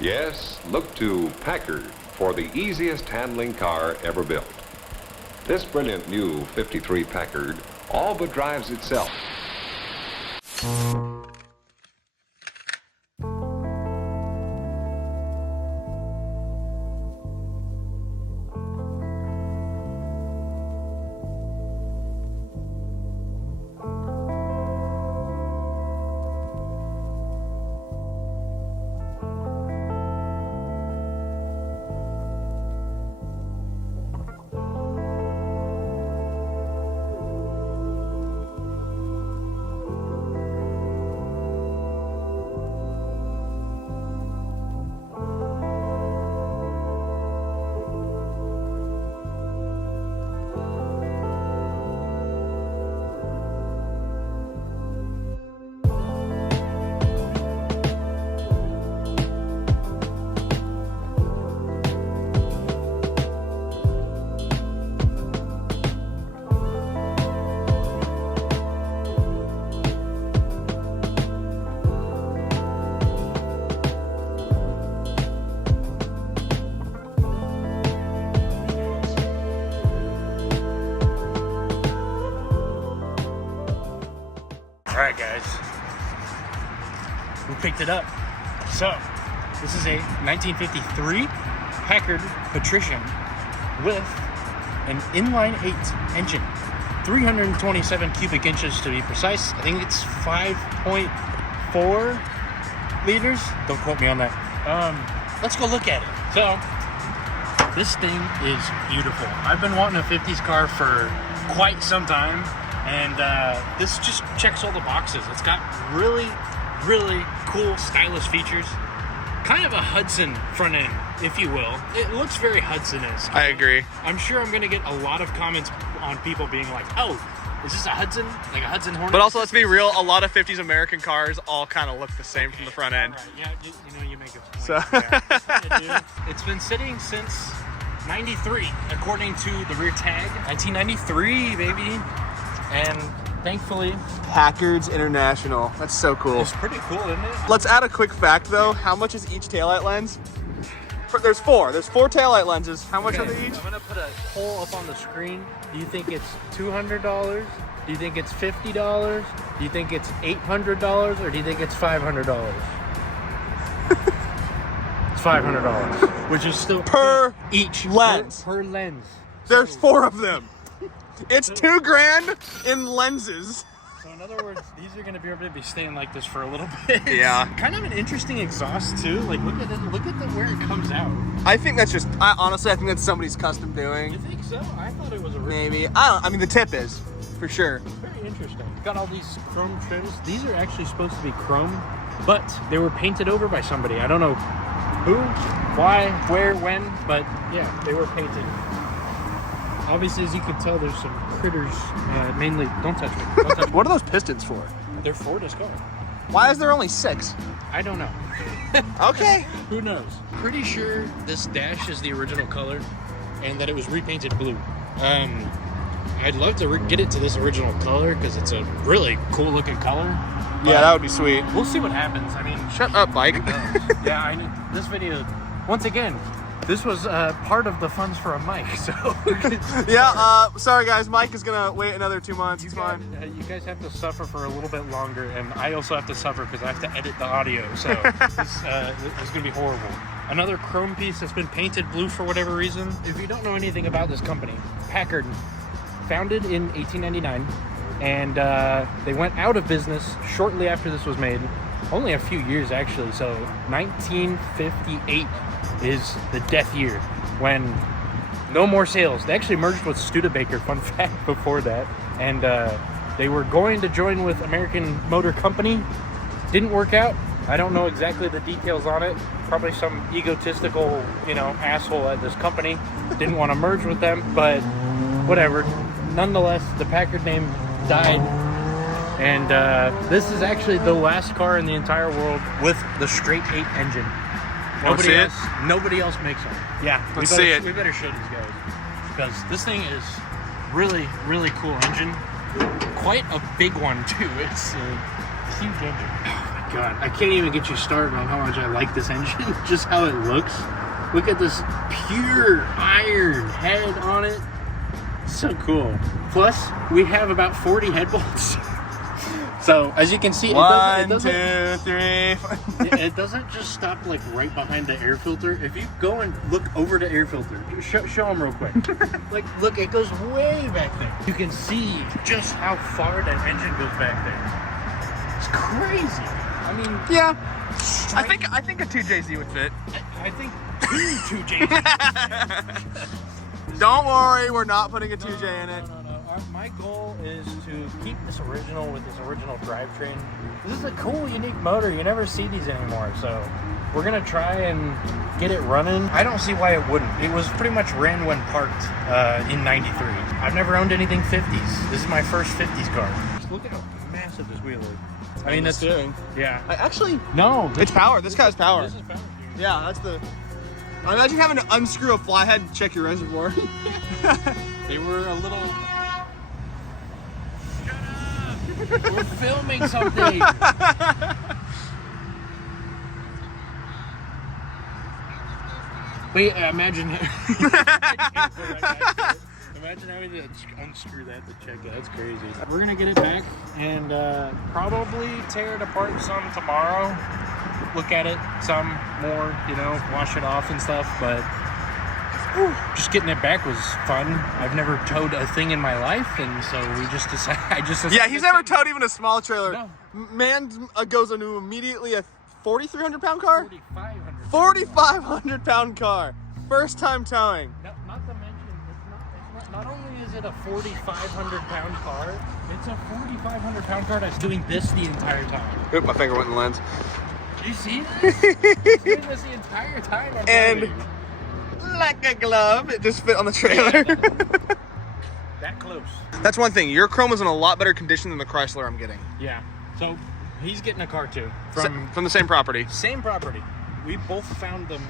Yes, look to Packard for the easiest handling car ever built. This brilliant new 53 Packard all but drives itself. Alright guys, we picked it up. So, this is a 1953 Packard Patrician with an inline 8 engine. 327 cubic inches to be precise. I think it's 5.4 liters. Don't quote me on that. Let's go look at it. So, this thing is beautiful. I've been wanting a 50s car for quite some time. And this just checks all the boxes. It's got really, really cool, stylish features. Kind of a Hudson front end, if you will. It looks very Hudson-esque. I agree. I'm sure I'm going to get a lot of comments on people being like, oh, is this a Hudson? Like a Hudson Hornet? But also, let's be real, a lot of 50s American cars all kind of look the same from the front end. Right. Yeah, you know, you make a point. So. Yeah. It's been sitting since 93, according to the rear tag. 1993, baby. And thankfully, Packard's International. That's so cool. It's pretty cool, isn't it? Let's add a quick fact though. How much is each taillight lens? There's four taillight lenses. How much are they each? I'm gonna put a poll up on the screen. Do you think it's $200? Do you think it's $50? Do you think it's $800? Or do you think it's $500? It's $500, which is still per each lens. Per lens. There's 4 of them. It's $2,000 in lenses. So in other words, these are going to be able to be staying like this for a little bit. Yeah. Kind of an interesting exhaust too. Like look at it. Look at where it comes out. I think that's just. Honestly, I think that's somebody's custom doing. You think so? I thought it was original. Maybe. I mean, the tip is for sure. Very interesting. Got all these chrome trims. These are actually supposed to be chrome, but they were painted over by somebody. I don't know who, why, where, when, but yeah, they were painted. Obviously, as you can tell, there's some critters, mainly, don't touch me. Don't touch me. What are those pistons for? They're for disc golf. Why is there only 6? I don't know. Okay. Who knows? Pretty sure this dash is the original color and that it was repainted blue. I'd love to get it to this original color because it's a really cool looking color. Yeah, that would be sweet. We'll see what happens. I mean, shut up, Mike. Yeah, I know. This video, once again, this was part of the funds for a mic, so. Yeah, sorry guys, Mike is gonna wait another 2 months. It's fine. You guys have to suffer for a little bit longer, and I also have to suffer because I have to edit the audio, so this is gonna be horrible. Another chrome piece that's been painted blue for whatever reason. If you don't know anything about this company, Packard, founded in 1899, and they went out of business shortly after this was made. Only a few years actually, so 1958 is the death year when no more sales. They actually merged with Studebaker, fun fact, before that, and they were going to join with American Motor Company. Didn't work out. I don't know exactly the details on it. Probably some egotistical, asshole at this company didn't want to merge with them, but whatever. Nonetheless, the Packard name died, and this is actually the last car in the entire world with the straight 8 engine. Nobody else makes them. Yeah, we better show these guys because this thing is really, really cool engine. Quite a big one too. It's a huge engine. God, I can't even get you started on how much I like this engine. Just how it looks. Look at this pure iron head on it. So cool. Plus, we have about 40 head bolts. So, as you can see, One, two, three, four. it doesn't just stop like right behind the air filter. If you go and look over the air filter, show them real quick. Like, look, it goes way back there. You can see just how far that engine goes back there. It's crazy. I mean, Yeah. I think a 2JZ would fit. I think two JZs. Don't worry, we're not putting a 2J in it. No. My goal is to keep this original with this original drivetrain. This is a cool, unique motor. You never see these anymore, so we're gonna try and get it running. I don't see why it wouldn't. It was pretty much ran when parked in '93. I've never owned anything 50s. This is my first 50s car. Just look at how massive this wheel is. I mean, that's yeah. No, It's power. This guy's power. This is power. Yeah, that's the. Imagine having to unscrew a flyhead and check your reservoir. They were a little. Shut up! We're filming something. Wait, imagine. Imagine having to unscrew that to check it. That's crazy. We're gonna get it back and probably tear it apart some tomorrow. Look at it some more, you know, wash it off and stuff. But just getting it back was fun. I've never towed a thing in my life, and so we just decided. Yeah, he's never towed even a small trailer. No. Man goes into immediately a 4,300 pound car? 4,500. 4,500 pound car. First time towing. No, not to mention, not only is it a 4,500 pound car, it's a 4,500 pound car that's doing this the entire time. Oop, my finger went in the lens. You see this? It's doing this the entire time. I'm And driving. like a glove, it just fit on the trailer. That close. That's one thing. Your Chrome is in a lot better condition than the Chrysler I'm getting. Yeah. So he's getting a car too From the same property. same property. We both found them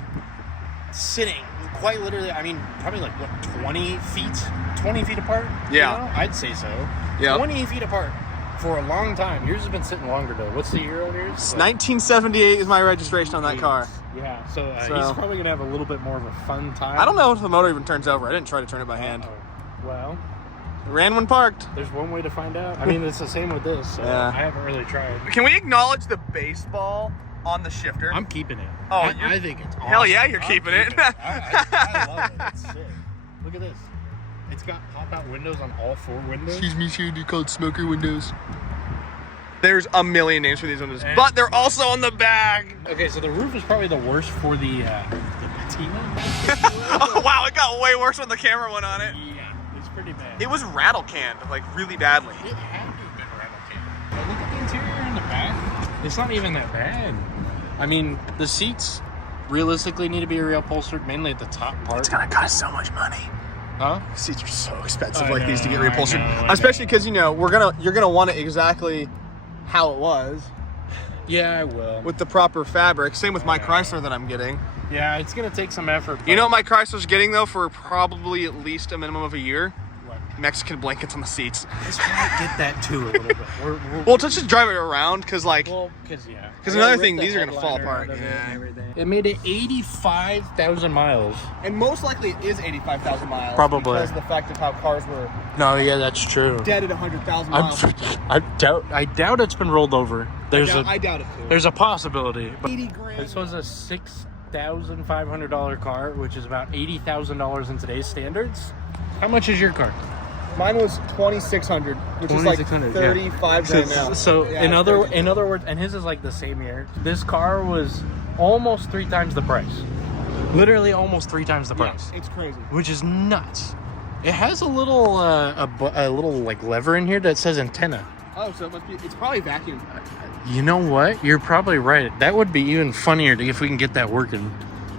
sitting quite literally. I mean, probably like what, 20 feet apart. Yeah. You know? I'd say so. Yeah. 20 feet apart for a long time. Yours has been sitting longer though. What's the year on yours? 1978 is my registration on that car. Yeah. So, So- he's probably gonna have a little bit more of a fun time. I don't know if the motor even turns over. I didn't try to turn it by hand. Uh-oh. Well, Ran when parked. there's one way to find out. I mean, it's the same with this. So Yeah. I haven't really tried. Can we acknowledge the baseball on the shifter? I'm keeping it. Oh, I think it's awesome. Hell yeah, you're I'm keeping it. I love it. It's sick. Look at this. It's got pop-out windows on all four windows. me, sir. They're called smoker windows. There's a million names for these windows, And- but they're also on the back. Okay, so the roof is probably the worst for the patina. Oh, wow, it got way worse when the camera went on it. Yeah, it's pretty bad. It was rattle canned, like really badly. It had to have been rattle-canned. But look at the interior and the back. It's not even that bad. I mean, the seats realistically need to be reupholstered, mainly at the top part. It's gonna cost so much money. Huh? Seats are so expensive I like these to get know, I reupholstered, know. especially because you're gonna want it exactly how it was Yeah, I will. with the proper fabric. Same with my Chrysler that I'm getting. Yeah, it's gonna take some effort. You know what my Chrysler's getting though for probably at least a minimum of a year? What? Mexican blankets on the seats. This might get that too a little bit. We're Well, let's just drive it around because like because yeah. 'Cause I another ripped thing, the these are gonna fall headliner apart. out of it Yeah. and everything. It made it 85,000 miles. and most likely it is 85,000 miles. Probably. because of the fact of how cars were No, yeah, that's true. dead at 100,000 miles. I doubt it's been rolled over. I doubt it too. There's a possibility. But 80 grand. this was a $6,500 car, which is about $80,000 in today's standards. How much is your car? Mine was 2,600, which is like 2,600, 35 grand now. So Yeah, in it's other crazy. words, and his is like the same year. This car was almost 3 times the price. Literally almost 3 times the price, Yeah, it's crazy. which is nuts. It has a little a little like lever in here that says antenna. Oh, so it must be. It's probably vacuum. You know what? You're probably right. That would be even funnier if we can get that working.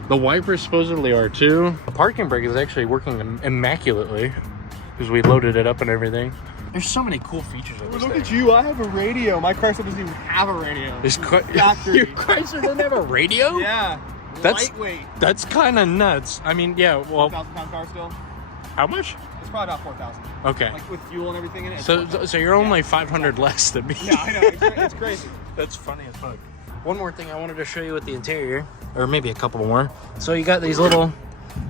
The wipers supposedly are too. The parking brake is actually working immaculately because we loaded it up and everything. There's so many cool features of this Look thing. at you! I have a radio. My Chrysler doesn't even have a radio. Factory. Your Chrysler doesn't have a radio? Yeah. That's- lightweight. That's kind of nuts. I mean, yeah, well, 4,000 pound car still. how much? It's probably about 4,000. Okay. Like with fuel and everything in it. it's So 4,000. you're only 500 less than me. Yeah, I know. It's crazy. That's funny as fuck. one more thing I wanted to show you with the interior, or maybe a couple more. So you got these little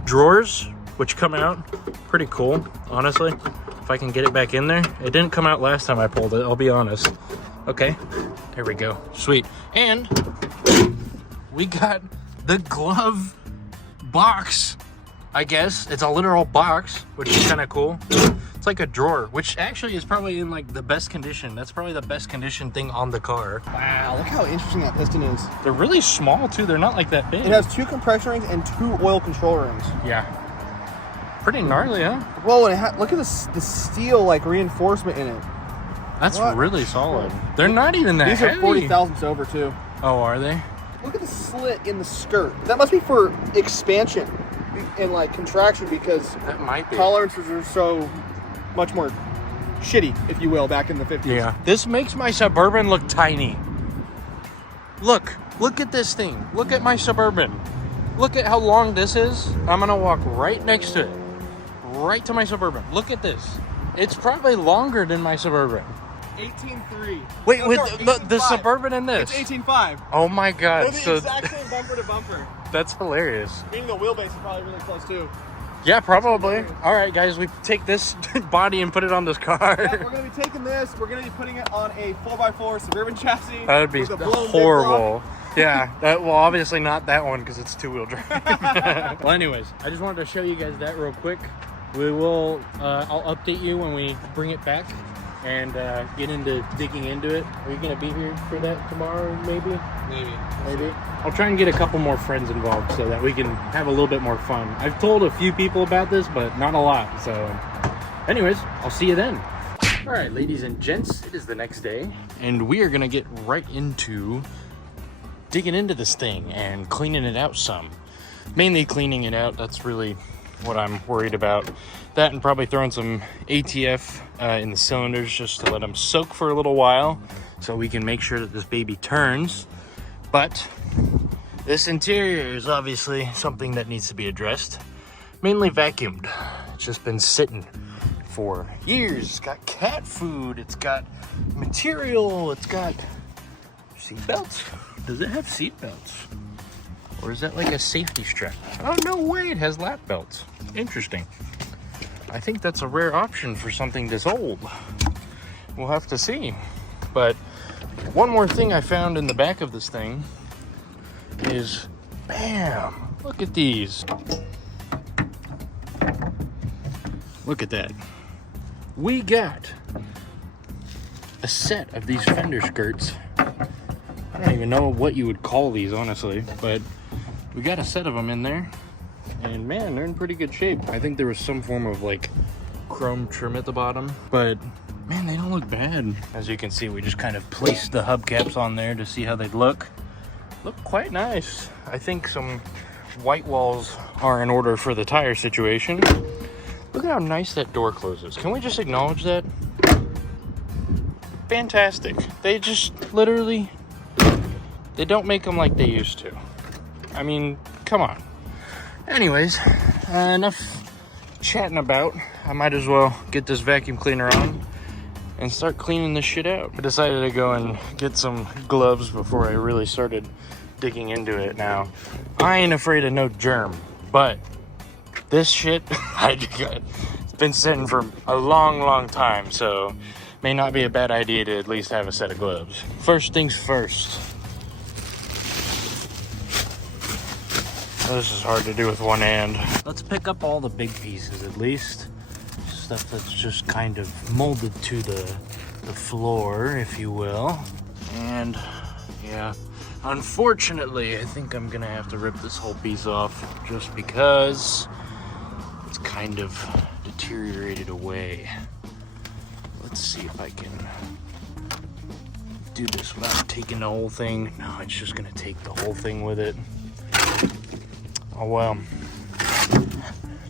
drawers, which come out pretty cool, honestly. If I can get it back in there. It didn't come out last time I pulled it, I'll be honest. Okay, there we go, sweet. And we got the glove box, I guess. It's a literal box, which is kind of cool. It's like a drawer, which actually is probably in like the best condition. That's probably the best condition thing on the car. Wow, look how interesting that piston is. They're really small too, they're not like that big. It has 2 compression rings and 2 oil control rings. Yeah. Pretty gnarly, huh? Whoa, and look at the steel like reinforcement in it. That's really solid. They're not even that These heavy. are 40 thousandths over too. Oh, are they? Look at the slit in the skirt. That must be for expansion and like contraction because That might be. tolerances are so much more shitty, if you will, back in the 50s. Yeah. This makes my Suburban look tiny. Look at this thing. Look at my Suburban. Look at how long this is. I'm gonna walk right next to it. Right to my Suburban. Look at this. It's probably longer than my Suburban. 18.3. Wait, No, with sorry, the Suburban in this? It's 18.5. Oh my god. They're the exact same bumper to bumper. That's hilarious. Meaning the wheelbase is probably really close too. Yeah, probably. All right, guys, we take this body and put it on this car. Yeah, we're going to be taking this. We're going to be putting it on a 4x4 Suburban chassis. That would be with a blown big horrible. block. Yeah, well, obviously not that one because it's 2-wheel drive. Well, anyways, I just wanted to show you guys that real quick. We will, I'll update you when we bring it back and get into digging into it. Are you going to be here for that tomorrow, maybe? Maybe. I'll try and get a couple more friends involved so that we can have a little bit more fun. I've told a few people about this, but not a lot. So anyways, I'll see you then. All right, ladies and gents, it is the next day and we are going to get right into digging into this thing and cleaning it out some. Mainly cleaning it out. That's really what I'm worried about. That and probably throwing some ATF in the cylinders just to let them soak for a little while so we can make sure that this baby turns. But this interior is obviously something that needs to be addressed. Mainly vacuumed. It's just been sitting for years. It's got cat food, it's got material, it's got seat belts. Does it have seat belts? Or is that like a safety strap? Oh, no way, it has lap belts. Interesting. I think that's a rare option for something this old. We'll have to see. But one more thing I found in the back of this thing is, bam, look at these. Look at that. We got a set of these fender skirts. I don't even know what you would call these, honestly, but we got a set of them in there. And man, they're in pretty good shape. I think there was some form of like chrome trim at the bottom, but man, they don't look bad. As you can see, we just kind of placed the hubcaps on there to see how they'd look. Look quite nice. I think some white walls are in order for the tire situation. Look at how nice that door closes. Can we just acknowledge that? Fantastic. They just literally, they don't make them like they used to. I mean, come on. Anyways, enough chatting about. I might as well get this vacuum cleaner on and start cleaning this shit out. I decided to go and get some gloves before I really started digging into it. Now, I ain't afraid of no germ, but this shit, it's been sitting for a long time, so may not be a bad idea to at least have a set of gloves. First things first. This is hard to do with one hand. Let's pick up all the big pieces at least. Stuff that's just kind of molded to the floor, if you will. And yeah, unfortunately, I think I'm gonna have to rip this whole piece off just because it's kind of deteriorated away. Let's see if I can do this without taking the whole thing. No, it's just gonna take the whole thing with it. Oh well,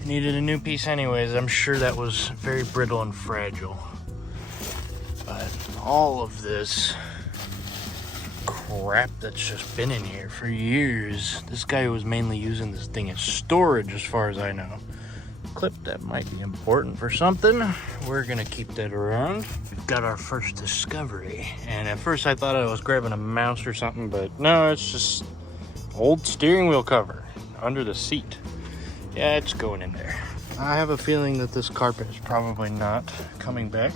needed a new piece anyways. I'm sure that was very brittle and fragile. But all of this crap that's just been in here for years. This guy was mainly using this thing as storage as far as I know. clip that might be important for something. We're gonna keep that around. We've got our first discovery. And at first I thought I was grabbing a mouse or something, but no, it's just old steering wheel cover under the seat. Yeah, it's going in there. I have a feeling that this carpet is probably not coming back.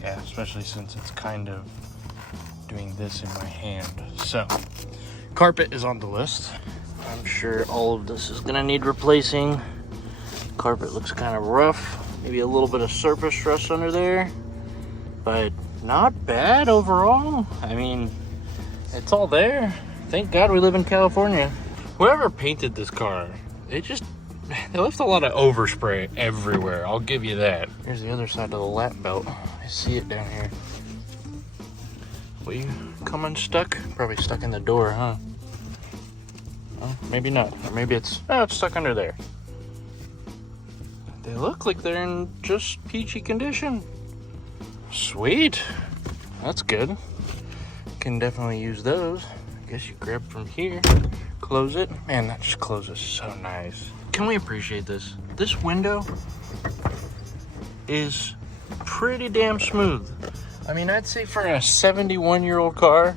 Yeah, especially since it's kind of doing this in my hand. So, carpet is on the list. I'm sure all of this is gonna need replacing. Carpet looks kind of rough. Maybe a little bit of surface rust under there, but not bad overall. I mean, it's all there. Thank God we live in California. Whoever painted this car, they left a lot of overspray everywhere. I'll give you that. Here's the other side of the lap belt. I see it down here. Will you come unstuck? Probably stuck in the door, huh? Oh, maybe not. Or maybe it's stuck under there. They look like they're in just peachy condition. Sweet. That's good. Can definitely use those. I guess you grab from here, close it. Man, that just closes so nice. Can we appreciate this? This window is pretty damn smooth. I mean, I'd say for a 71-year-old car,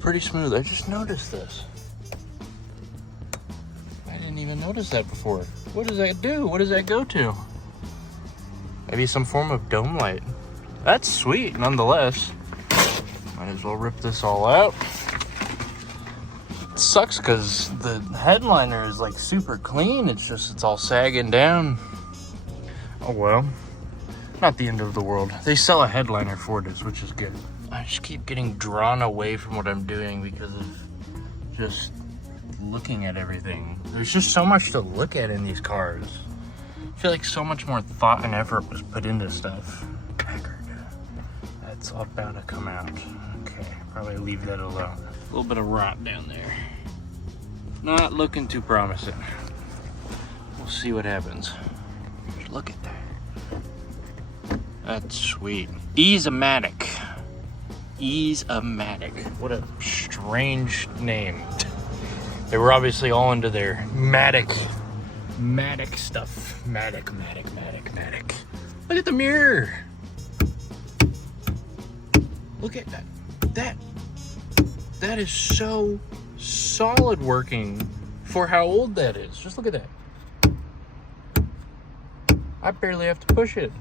pretty smooth. I just noticed this. I didn't even notice that before. What does that do? What does that go to? Maybe some form of dome light. That's sweet, nonetheless. Might as well rip this all out. It sucks because the headliner is like super clean. It's all sagging down. Oh well. Not the end of the world. They sell a headliner for this, which is good. I just keep getting drawn away from what I'm doing because of just looking at everything. There's just so much to look at in these cars. I feel like so much more thought and effort was put into stuff. Packard. That's about to come out. Okay, probably leave that alone. A little bit of rot down there. Not looking too promising. We'll see what happens. Look at that. That's sweet. Ease-O-Matic. Ease-O-Matic. What a strange name. They were obviously all into their Matic stuff. Matic. Look at the mirror. Look at that. That is so solid working for how old that is. Just look at that. I barely have to push it.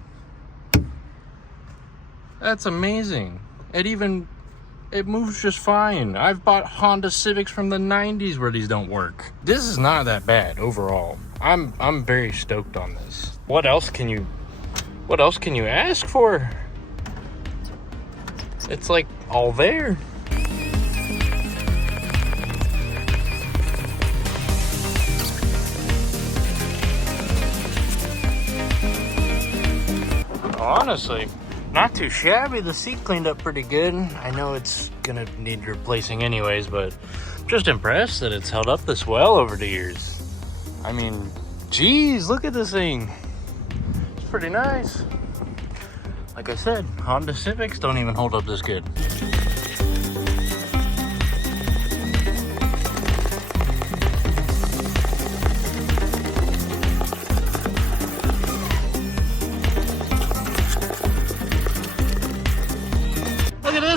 That's amazing. It moves just fine. I've bought Honda Civics from the 90s where these don't work. This is not that bad overall. I'm very stoked on this. What else can you ask for? It's like all there. Honestly, not too shabby. The seat cleaned up pretty good. I know it's gonna need replacing anyways, but I'm just impressed that it's held up this well over the years. I mean, geez, look at this thing. It's pretty nice. Like I said, Honda Civics don't even hold up this good.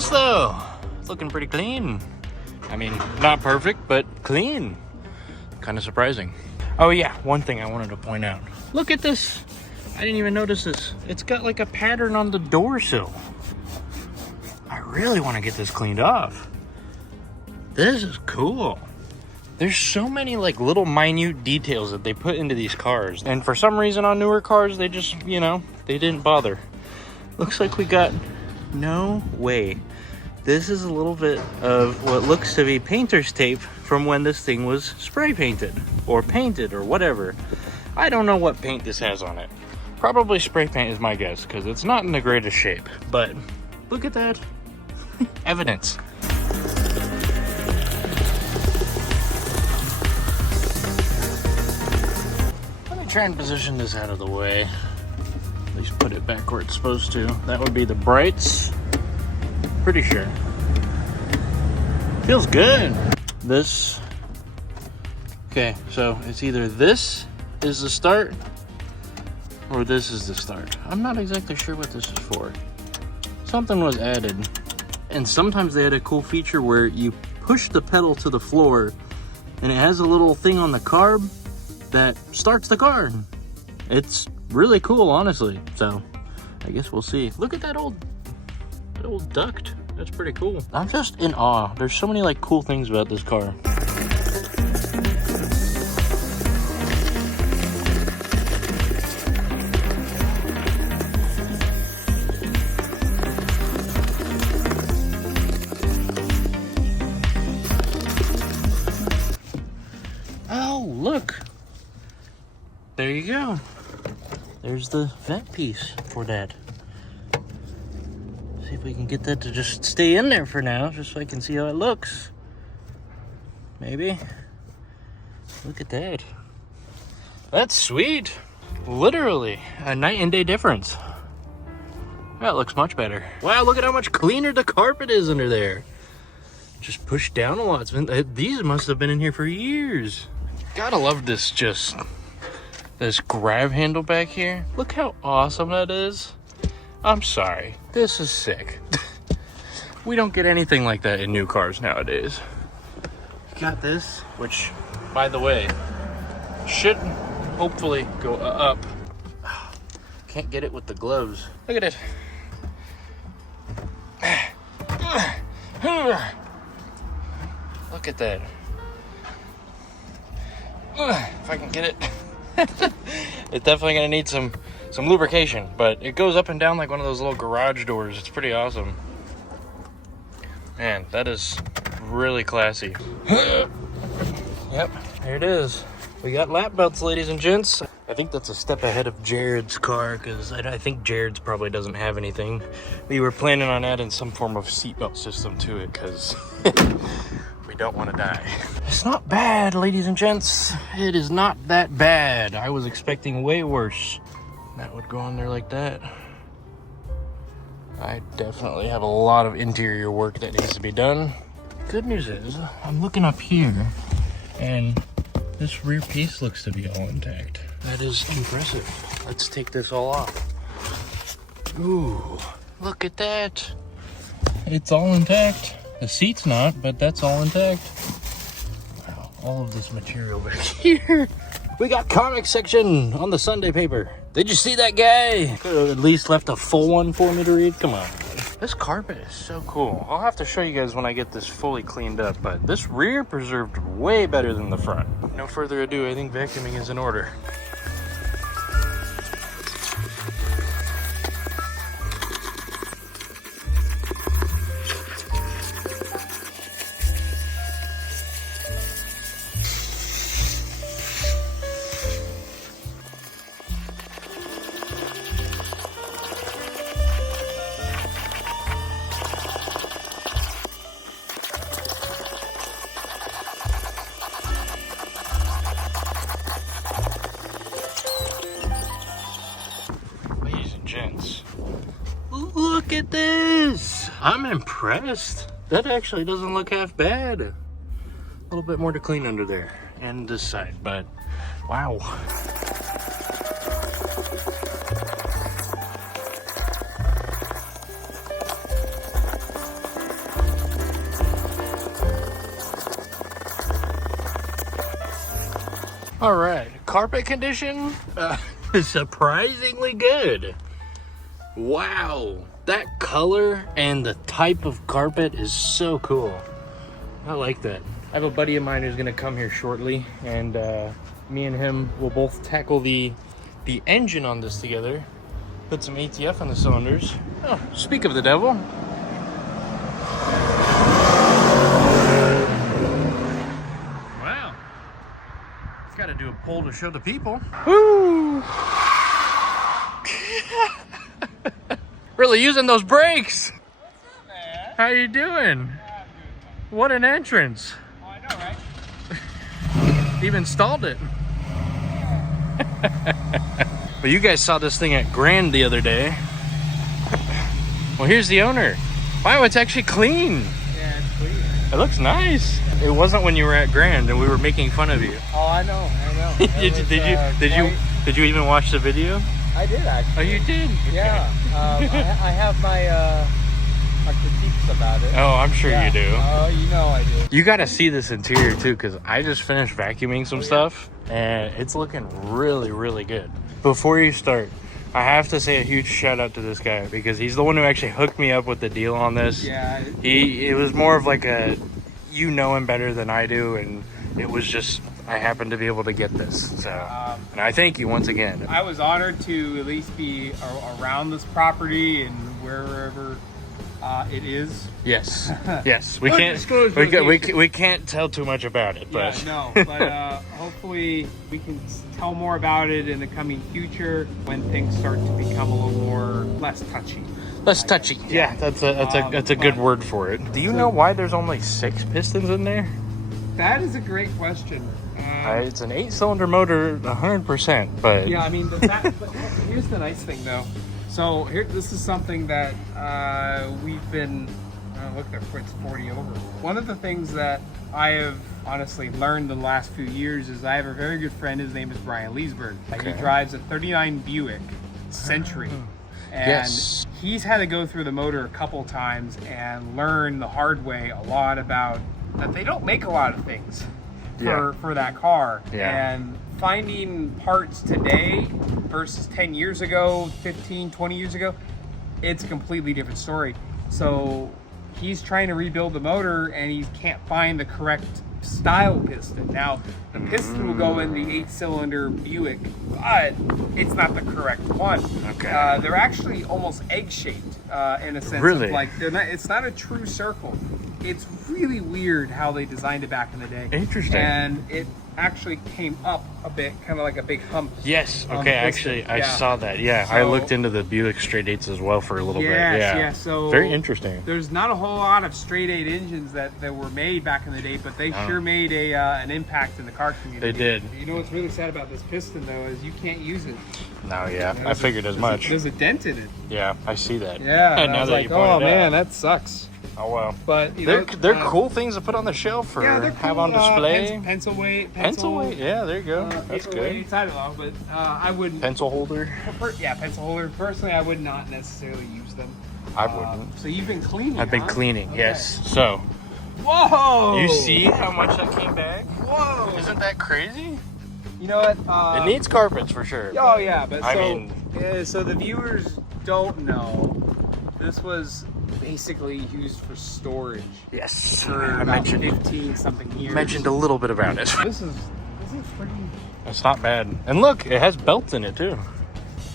Though it's looking pretty clean. I mean, not perfect, but clean. Kind of surprising. Oh yeah, one thing I wanted to point out. Look at this. I didn't even notice this. It's got like a pattern on the door sill. I really want to get this cleaned off. This is cool. There's so many like little minute details that they put into these cars, and for some reason on newer cars they just, they didn't bother. Looks like we got no way. This is a little bit of what looks to be painter's tape from when this thing was spray painted or painted or whatever. I don't know what paint this has on it. Probably spray paint is my guess because it's not in the greatest shape. But look at that. Evidence. Let me try and position this out of the way. At least put it back where it's supposed to. That would be the brights. Pretty sure. Feels good. Okay, so it's either this is the start or this is the start. I'm not exactly sure what this is for. Something was added. And sometimes they had a cool feature where you push the pedal to the floor and it has a little thing on the carb that starts the car. It's really cool, honestly. So I guess we'll see. Look at that old duct. That's pretty cool. I'm just in awe. There's so many like cool things about this car. Oh, look. There you go. There's the vent piece for that. See if we can get that to just stay in there for now, just so I can see how it looks. Maybe. Look at that. That's sweet. Literally a night and day difference. That looks much better. Wow, look at how much cleaner the carpet is under there. Just pushed down a lot. It's been, these must have been in here for years. Gotta love this this grab handle back here. Look how awesome that is. I'm sorry, this is sick. We don't get anything like that in new cars nowadays. Got this, which, by the way, should hopefully go up. Can't get it with the gloves. Look at it. Look at that. If I can get it. It's definitely gonna need some lubrication, but it goes up and down like one of those little garage doors. It's pretty awesome. Man, that is really classy. Yep, here it is. We got lap belts, ladies and gents. I think that's a step ahead of Jared's car, because I think Jared's probably doesn't have anything. We were planning on adding some form of seatbelt system to it, because we don't want to die. It's not bad, ladies and gents. It is not that bad. I was expecting way worse. That would go on there like that. I definitely have a lot of interior work that needs to be done. Good news is, I'm looking up here, and this rear piece looks to be all intact. That is impressive. Let's take this all off. Ooh, look at that. It's all intact. The seat's not, but that's all intact. Wow, all of this material back here. We got comic section on the Sunday paper. Did you see that guy? Could have at least left a full one for me to read. Come on. This carpet is so cool. I'll have to show you guys when I get this fully cleaned up, but this rear preserved way better than the front. No further ado, I think vacuuming is in order. Look at this! I'm impressed. That actually doesn't look half bad. A little bit more to clean under there and this side, but wow. All right, carpet condition, surprisingly good. Wow, that color and the type of carpet is so cool. I like that. I have a buddy of mine who's gonna come here shortly, and me and him will both tackle the engine on this together, put some ATF on the cylinders. Oh, speak of the devil. Wow. Gotta do a poll to show the people. Woo! Really using those brakes. What's up, man? How you doing? What an entrance. Oh, I know, right? You've installed it. But you guys saw this thing at Grand the other day. Well, here's the owner. Wow, it's actually clean. Yeah, it's clean. It looks nice. It wasn't when you were at Grand and we were making fun of you. Oh, I know. Did you even watch the video? I did actually. Oh, you did? Yeah. I have my critiques about it. Oh, I'm sure you do. Oh, you know I do. You got to see this interior too, because I just finished vacuuming some stuff, and it's looking really, really good. Before you start, I have to say a huge shout out to this guy, because he's the one who actually hooked me up with the deal on this. Yeah. It was more of like a, you know him better than I do, and it was just, I happened to be able to get this. So, and I thank you once again. I was honored to at least be around this property and wherever it is. Yes, yes. We Don't can't. disclose We can't tell too much about it, but Yeah, no, but hopefully we can tell more about it in the coming future when things start to become a little more less touchy. less touchy. Yeah, that's a good word for it. Do you know why there's only 6 pistons in there? That is a great question. It's an 8-cylinder motor, 100%. But Yeah, I mean, but here's the nice thing though. So here, this is something that we've been. Look, it's 40 over. One of the things that I have honestly learned in the last few years is I have a very good friend. His name is Brian Leesburg. Okay. He drives a '39 Buick Century. And Yes. he's had to go through the motor a couple times and learn the hard way a lot about that they don't make a lot of things for that car. Yeah. And finding parts today versus 10 years ago, 15, 20 years ago, it's a completely different story. So he's trying to rebuild the motor and he can't find the correct style piston. Now, the piston will go in the 8-cylinder Buick, but it's not the correct one. Okay. They're actually almost egg-shaped in a sense. Really? Of like, it's not a true circle. It's really weird how they designed it back in the day. Interesting. And it actually came up a bit, kind of like a big hump. yes, on okay, the piston. actually, I Yeah. saw that. Yeah, I So- looked into the Buick straight 8s as well for a little bit. Yes, Yeah, so very interesting. There's not a whole lot of straight 8 engines that were made back in the day, but they sure made an impact in the car community. They did. You know what's really sad about this piston though is you can't use it. No, yeah, I figured as much. There's a dent in it. Yeah, I see that. Yeah, and I now was that like, you pointed oh out. man, that sucks. Oh well. But you They're know, cool things to put on the shelf or Yeah, they're have cool. on display. Pencil weight. Pencil weight, yeah, there you go. That's either way good. you tie it off, but I wouldn't. Pencil holder. Pencil holder. Personally, I would not necessarily use them. I wouldn't. So you've been cleaning. I've been huh? cleaning, Okay. yes. So, Whoa! you see how much that came back? Whoa! Isn't that crazy? You know what? It needs carpets for sure. Oh yeah, but I so mean- so the viewers don't know. This was basically used for storage Yes. for I about mentioned 15 something years. a little bit about it. This is pretty. It's not bad. And look, it has belts in it too,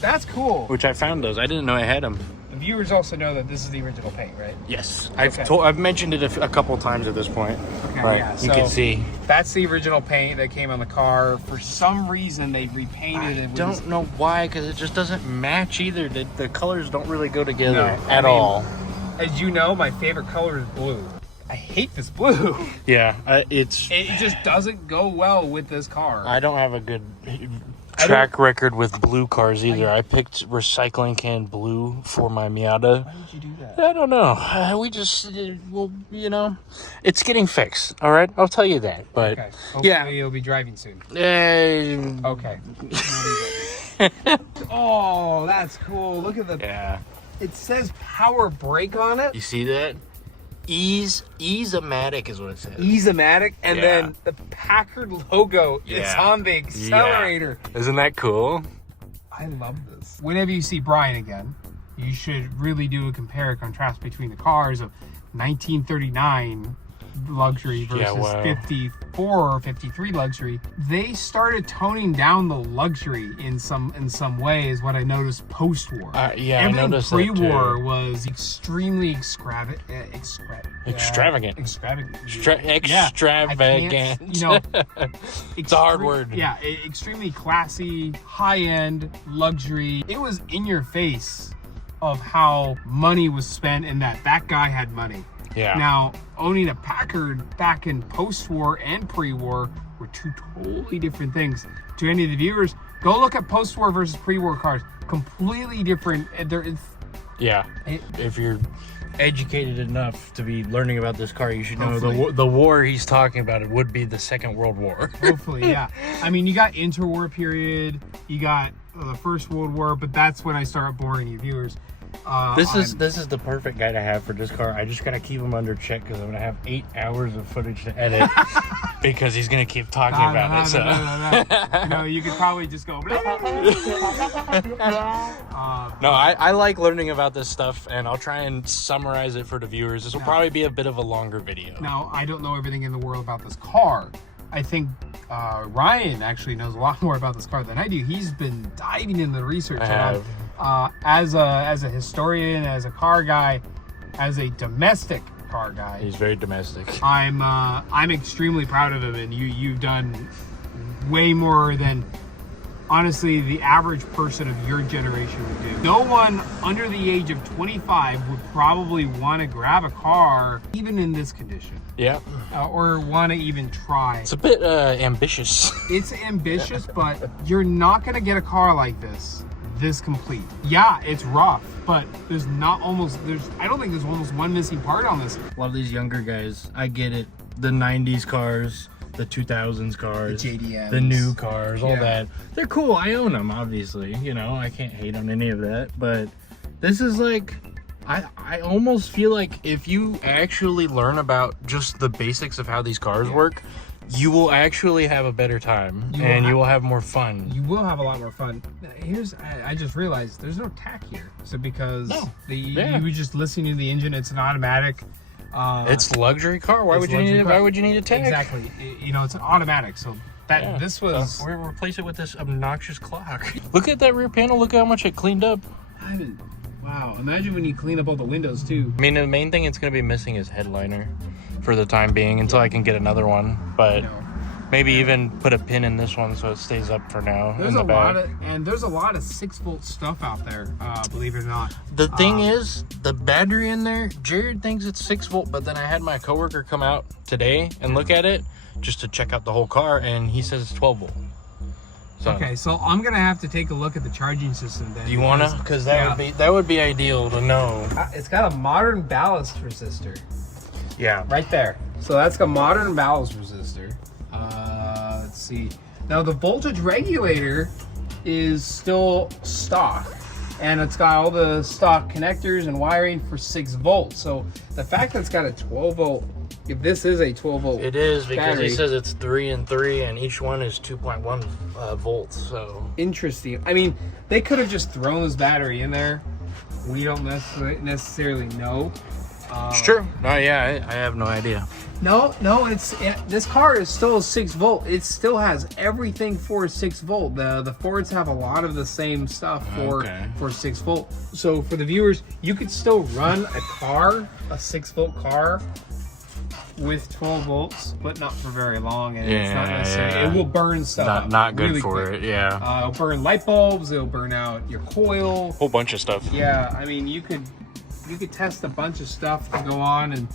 That's cool. which I found those. I didn't know I had them. The viewers also know that this is the original paint, right? Yes. Okay. I've mentioned it a couple times at this point. Okay, Right. yeah, You so- can see. That's the original paint that came on the car. For some reason, they repainted it. I with don't know why, because it just doesn't match either. The colors don't really go together No, I at mean- all. As you know, my favorite color is blue. I hate this blue. Yeah, it's. It just doesn't go well with this car. I don't have a good track record with blue cars either. I picked recycling can blue for my Miata. Why did you do that? I don't know. We just, well, you know, it's getting fixed. All right, I'll tell you that. But Okay. Hopefully yeah, you'll be driving soon. uh, Okay. Oh, that's cool. Look at the. yeah. It says power brake on it. You see that? Ease-O-Matic is what it says. Ease-O-Matic, and Yeah. then the Packard logo is Yeah. on the accelerator. Isn't that cool? I love this. Whenever you see Brian again, you should really do a compare contrast between the cars of 1939 luxury versus Yeah, wow. 54 or 53 luxury. They started toning down the luxury in some ways. What I noticed post-war. Yeah, I Everything noticed that too. pre-war was extremely extravagant. Extravagant. Extravagant. Extravagant. You know, It's a hard word. Yeah, extremely classy, high-end luxury. It was in your face of how money was spent and that guy had money. Yeah. Now, owning a Packard back in post-war and pre-war were two totally different things. To any of the viewers, go look at post-war versus pre-war cars. Completely different. Yeah. If you're educated enough to be learning about this car, you should know Hopefully. the war he's talking about. It would be the Second World War. Hopefully, yeah. I mean, you got interwar period, you got the First World War, but that's when I start boring you viewers. This is the perfect guy to have for this car. I just gotta keep him under check because I'm gonna have 8 hours of footage to edit because he's gonna keep talking about it. So No, you could probably just go. no, I like learning about this stuff, and I'll try and summarize it for the viewers. This will probably be a bit of a longer video. Now, I don't know everything in the world about this car. I think Ryan actually knows a lot more about this car than I do. He's been diving into the research. I have. As a historian, as a car guy, as a domestic car guy, He's very domestic. I'm extremely proud of him, and you've done way more than honestly the average person of your generation would do. No one under the age of 25 would probably want to grab a car even in this condition. Yeah. Or want to even try. It's a bit ambitious. It's ambitious, but you're not going to get a car like this complete. Yeah, it's rough, but I don't think there's almost one missing part on this. A lot of these younger guys, I get it. The 90s cars, the 2000s cars, The JDMs. the new cars, all Yeah. that. They're cool. I own them, obviously. You know, I can't hate on any of that. But this is like, I almost feel like if you actually learn about just the basics of how these cars work, you will actually have a better time you will have more fun. You will have a lot more fun. I just realized there's no tack here. So because you were just listening to the engine, it's an automatic. It's a luxury car. Why would you need a tag? Exactly. It's an automatic. So this was. We'll replace it with this obnoxious clock. Look at that rear panel. Look how much it cleaned up. Wow. Imagine when you clean up all the windows too. I mean, the main thing it's going to be missing is headliner for the time being until I can get another one. But maybe even put a pin in this one so it stays up for now. There's a lot of 6-volt stuff out there. Believe it or not. The thing is, the battery in there, Jared thinks it's 6-volt, but then I had my coworker come out today and look at it just to check out the whole car, and he says it's 12-volt. So, okay, so I'm gonna have to take a look at the charging system then. Do you wanna? Because that would be ideal to know. It's got a modern ballast resistor. Yeah. Right there. So that's a modern ballast resistor. Let's see. Now the voltage regulator is still stock, and it's got all the stock connectors and wiring for 6 volts. So the fact that it's got a 12-volt, if this is a 12-volt, it is, because battery, he says it's 3 and 3, and each one is 2.1 volts. So interesting. I mean, they could have just thrown this battery in there. We don't necessarily know. It's true. No, yeah, I have no idea. No, this car is still a 6-volt. It still has everything for 6-volt. The Fords have a lot of the same stuff for 6-volt. So for the viewers, you could still run a 6-volt car with 12 volts, but not for very long. And it's not necessarily, it will burn stuff. Not good really for quick. it. Yeah. It'll burn light bulbs. It'll burn out your coil. Whole bunch of stuff. Yeah, I mean, you could test a bunch of stuff to go on and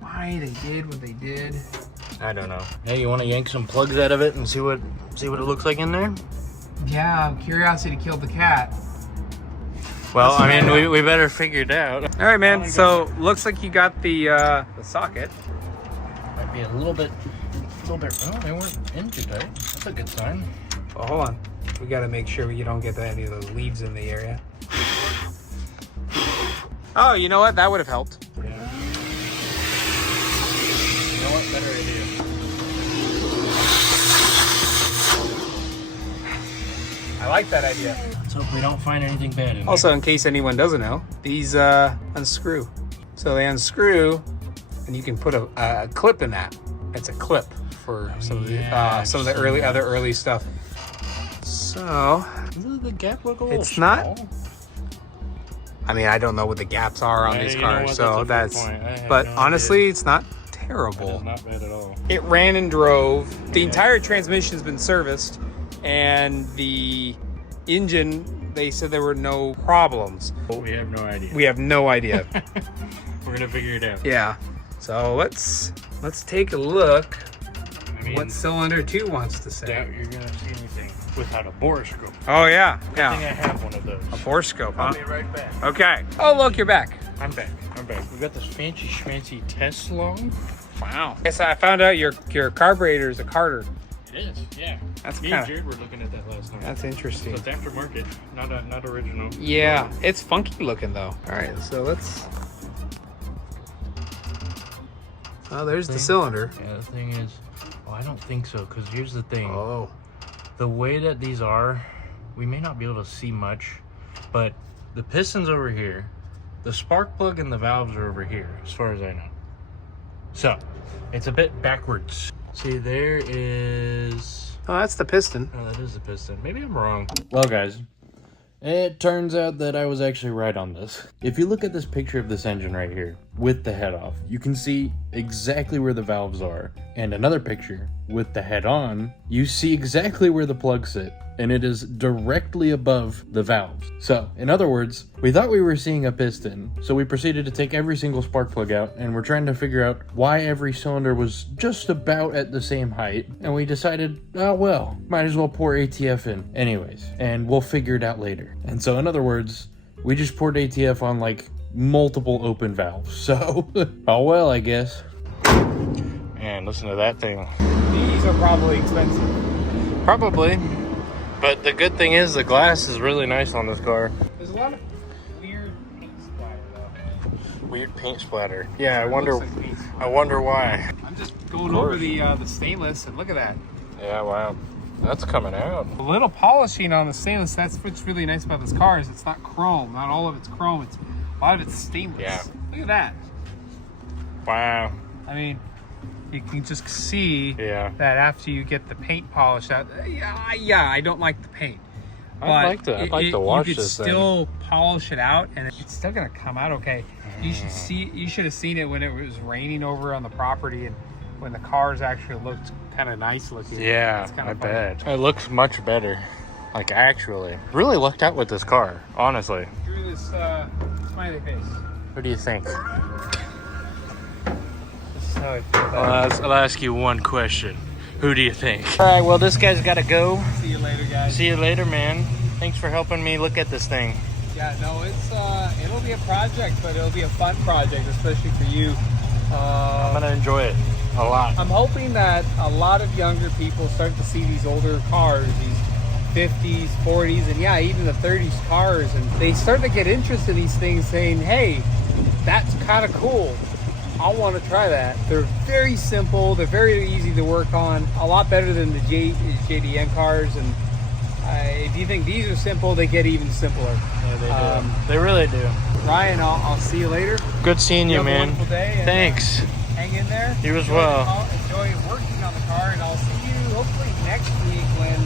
why they did what they did. I don't know. Hey, you want to yank some plugs out of it and see what it looks like in there? Yeah, curiosity killed the cat. Well, I mean, we better figure it out. All right, man. So looks like you got the socket. Might be a little bit. Oh, they weren't in too tight. That's a good sign. Oh, hold on. We got to make sure you don't get any of those leaves in the area. Oh, you know what? That would have helped. Yeah. You know what? Better idea. I like that idea. Let's hope we don't find anything bad in there. Also, in case anyone doesn't know, these unscrew. So they unscrew, and you can put a clip in that. It's a clip for some of the other early stuff. So Doesn't the gap look a little it's not. small? I mean, I don't know what the gaps are on these cars, so that's. But no honestly, idea. it's not terrible. It's not bad at all. It ran and drove. The entire transmission's been serviced, and the engine, they said there were no problems. We have no idea. We have no idea. We're gonna figure it out. Yeah. So let's take a look. I mean, What cylinder 2 wants to say. doubt you're gonna see anything without a borescope. Oh yeah, I think yeah. I have one of those. A borescope, huh? I'll be right back. Okay. Oh look, you're back. I'm back. We got this fancy schmancy test log. Wow. Yes, I found out your carburetor is a Carter. It is, yeah. That's Me kinda, and Jared were looking at that last night. that's interesting. So it's aftermarket, not original. Yeah, it's funky looking though. All right, so let's. Oh, there's the cylinder. Yeah, the thing is, well, I don't think so, because here's the thing. Oh. The way that these are, we may not be able to see much, but the piston's over here, the spark plug and the valves are over here, as far as I know. So, it's a bit backwards. See, there is... Oh, that's the piston. Oh, that is the piston. Maybe I'm wrong. Well, guys, it turns out that I was actually right on this. If you look at this picture of this engine right here, with the head off, you can see exactly where the valves are. And another picture, with the head on, you see exactly where the plugs sit. And it is directly above the valves. So, in other words, we thought we were seeing a piston, so we proceeded to take every single spark plug out, and we're trying to figure out why every cylinder was just about at the same height, and we decided, oh well, might as well pour ATF in anyways, and we'll figure it out later. And so, in other words, we just poured ATF on like multiple open valves, so, oh well, I guess. And listen to that thing. These are probably expensive. Probably. But the good thing is the glass is really nice on this car. There's a lot of weird paint splatter though. Weird paint splatter. Yeah, I wonder Like why. I'm just going over the stainless, and look at that. Yeah, wow. That's coming out. A little polishing on the stainless. That's what's really nice about this car is it's not chrome. Not all of it's chrome. It's a lot of it's stainless. Yeah. Look at that. Wow. I mean, you can just see Yeah. that after you get the paint polished out. Yeah, I don't like the paint. I'd like to wash you could this thing. still polish it out, and it's still gonna come out okay. You should have seen it when it was raining over on the property, and when the cars actually looked kind of nice looking. Yeah, It's kinda I funny. bet. It looks much better. Like, actually. Really lucked out with this car, honestly. Drew this smiley face. What do you think? This is how I feel about it. I'll ask you one question. Who do you think? All right, well, this guy's got to go. See you later, guys. See you later, man. Thanks for helping me look at this thing. Yeah, no, it'll be a project, but it'll be a fun project, especially for you. I'm going to enjoy it a lot. I'm hoping that a lot of younger people start to see these older cars, these 50s, 40s, and yeah, even the 30s cars, and they start to get interested in these things, saying, hey, that's kind of cool. I want to try that. They're very simple. They're very easy to work on. A lot better than the JDM cars. And if you think these are simple, they get even simpler. Yeah, they do. They really do. Ryan, I'll see you later. Good seeing you, Have a man. wonderful day. And, Thanks. hang in there. You as well. Enjoy working on the car, and I'll see you hopefully next week when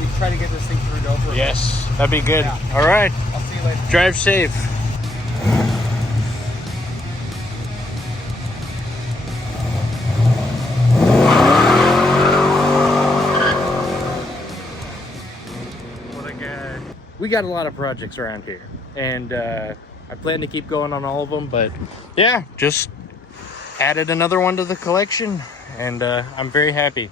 we try to get this thing turned over. Yes, that'd be good. Yeah. All right. I'll see you later. Drive safe. We got a lot of projects around here, and I plan to keep going on all of them, but yeah, just added another one to the collection, and I'm very happy.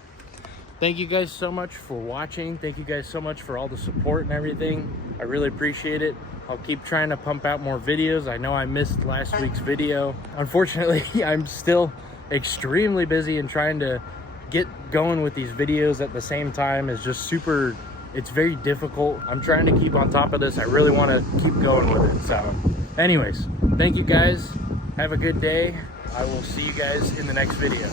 Thank you guys so much for watching. Thank you guys so much for all the support and everything. I really appreciate it. I'll keep trying to pump out more videos. I know I missed last week's video. Unfortunately, I'm still extremely busy, and trying to get going with these videos at the same time is just super, it's very difficult. I'm trying to keep on top of this. I really want to keep going with it. So anyways, thank you guys. Have a good day. I will see you guys in the next video.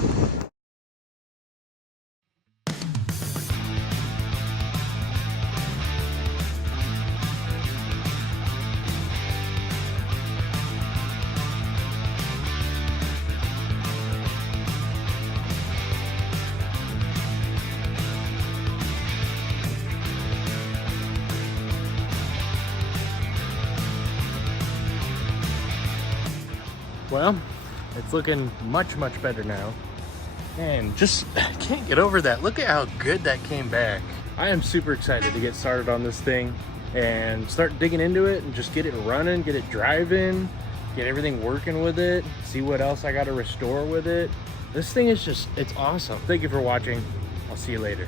Well, it's looking much better now, and just can't get over that. Look at how good that came back. I am super excited to get started on this thing and start digging into it and just get it running, get it driving, get everything working with it, see what else I got to restore with it. This thing is just, it's awesome. Thank you for watching. I'll see you later.